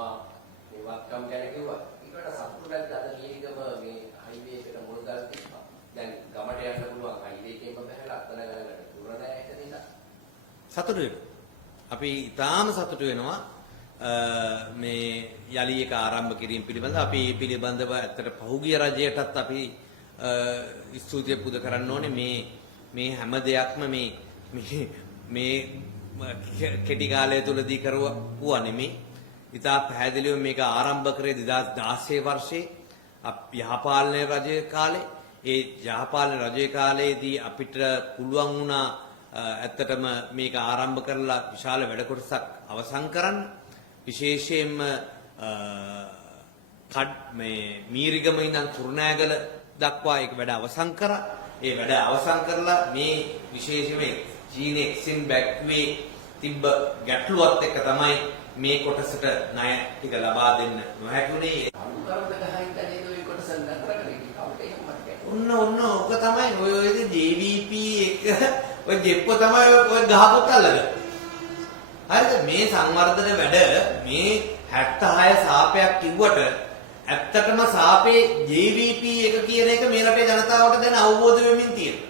යනවා මේ වත්කම් ගැන කිව්වා. ඊට සතුටු නැද්ද අද මීරිගම මේ හයිවේ එකට මුල් ගල් තිබ්බා. දැන් ගමට යන්න පුළුවන් හයිවේ එකේම බහැලා අතන ගලකට දුර නැහැ ඒක නිසා. සතුටු වෙනවා. අපි ඊටාම සතුටු වෙනවා. මේ යලි එක ආරම්භ කිරීම පිළිබඳ අපි පිළිබඳව ඇත්තට පහුගිය රජයටත් අපි ස්තුතිය පුද කරන්න ඕනේ මේ හැම දෙයක්ම මේ කෙටි කාලය තුලදී කරුවා නෙමෙයි. ඉතා පැහැදිලිව මේක ආරම්භ කරේ 2016 වර්ෂයේ යහපාලන රජයේ කාලේ. ඒ යහපාලන රජයේ කාලයේදී අපිට පුළුවන් වුණා ඇත්තටම මේක ආරම්භ කරලා විශාල වැඩ කොටසක් අවසන් කරන්න. විශේෂයෙන්ම මීරිගම ඉඳන් කුරුණෑගල දක්වා ඒක වැඩ අවසන් කරා. ඒ වැඩ අවසන් කරලා මේ විශේෂයෙන්ම චීන එක්සිම් බැක්වේ තිබ්බ ගැටලුවත් එක්ක තමයි මේ කොටසට ණය ටික ලබා දෙන්න නොහැකුනේ. අනුකරණ ගහයි දැනේ ඔය කොටස නතර කරේ කවුද එහෙම ඔන්න ඔක තමයි ඔය JVP එක ඔය ජෙප්ප තමයි ඔය ගහපොත් අල්ලගන්නේ. හරිද? මේ සංවර්ධන වැඩ මේ 76 සාපයක් කිව්වට ඇත්තටම සාපේ JVP එක කියන එක මේ රටේ ජනතාවට දැන් අවබෝධ වෙමින් තියෙනවා.